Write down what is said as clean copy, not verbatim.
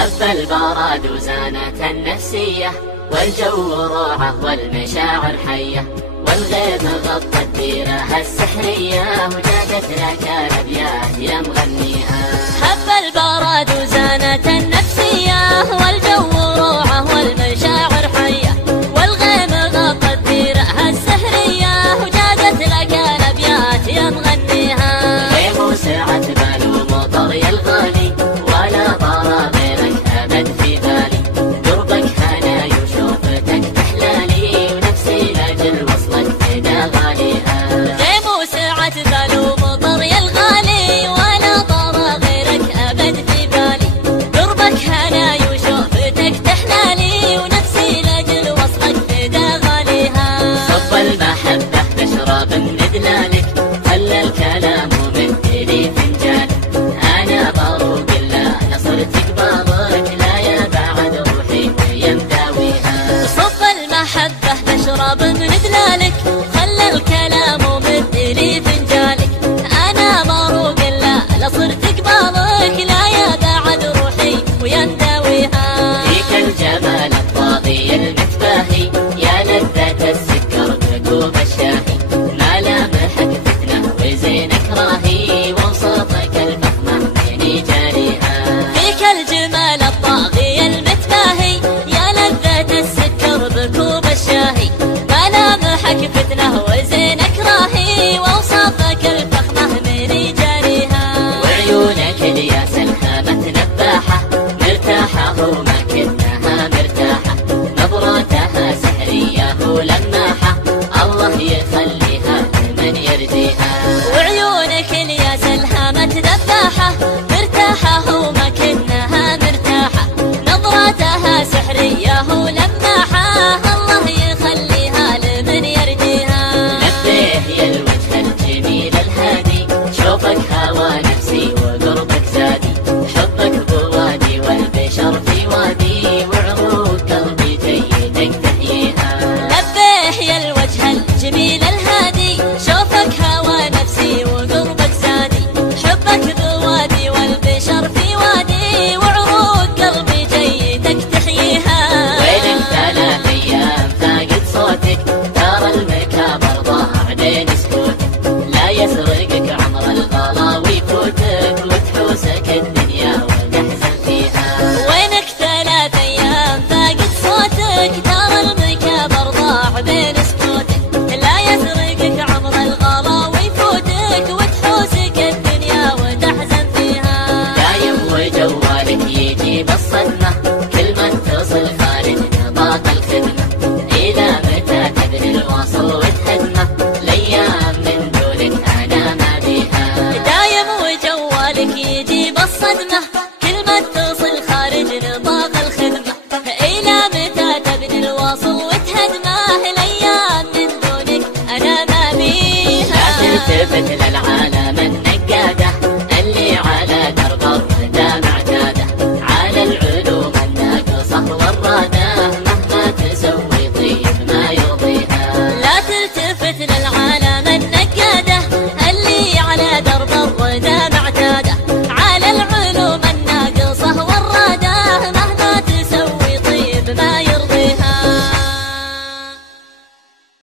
هب البراد وزانت النفسية، والجو روعة والمشاعر حية، والغيم غطت ديرها السحرية، وجادت لك الأبيات يا مغنيها. هب البراد وزانت النفسية، والجو روعة والمشاعر حية، والغيم غطت ديرها السحرية، وجادت لك الأبيات يا مغنيها. غيم وسعت بال ومطر يا الغالي، ولا طار غيرك أبد في بالي، قربك هنا وشوفتك تحلالي، ونفسي لاجل وصلك فدا غاليها. غيم وسعت بال ومطر يا الغالي، ولا طار غيرك أبد في بالي، قربك هنا وشوفتك تحلالي، ونفسي لاجل وصلك فدا غاليها. صب المحبة تشرب من دلالك، خلى الكلام ومثلي فنجان، أنا بروق الله نصرتك بابك، لا يا بعد روحي ويا مداويها. صب المحبة تشرب من دلالك، خلى الكلام ومثلي فنجالك، أنا بروق الله لصرتك بابك، لا يا بعد روحي ويا مداويها. فيك الجمال الطاغي المتباهي، يا لذة السكر بكوب الشاهي، ملامحك فتنة وزينك راهي، وصفك الفخمة من جاريها. فيك الجمال الطاغي المتباهي، يا لذة السكر بكوب الشاهي، ملامحك فتنة وزينك راهي، وصفك الفخمة من جاريها. وعيونك الياس الهامة نباحة، مرتاحة وما كنها مرتاحة، نظرتها سحرية ولماحة، الله يخليها لمن يرجيها. وعيونك الياس الهامة ذباحة، مرتاحة وما كنها مرتاحة، نظرتها سحرية ولماحة، الله يخليها لمن يرجيها. نبه يا الوجه الجميل الهادي، شوفك هوى نفسي وقربك زادي، حبك بوادي والبشر في وادي، وعروق قلبي جيدك تحييها. نبه يا الوجه الجميل الهادي، شوفك هوى نفسي وقربك زادي، حبك بوادي والبشر في وادي، وعروق قلبي جيدك تحييها. ويلك 3 أيام فاقد صوتك، ترى المكابر ضاع بين سكوتك، لا يسرقك عمر الغلا ويفوتك، وتحوسك الدنيا وتحزن فيها. وينك 3 أيام فاقد صوتك، ترى المكابر ضاع بين سكوتك، لا يسرقك عمر الغلا ويفوتك، وتحوسك الدنيا وتحزن فيها. دايم وجوالك يجيب الصدمة، كل ما اتصل خارج نطاق الخدمة، إلى متى تدري الوصل وتهدمه، الأيام من دونك أنا ما بيها. دايم وجوالك يجيب الصدمة،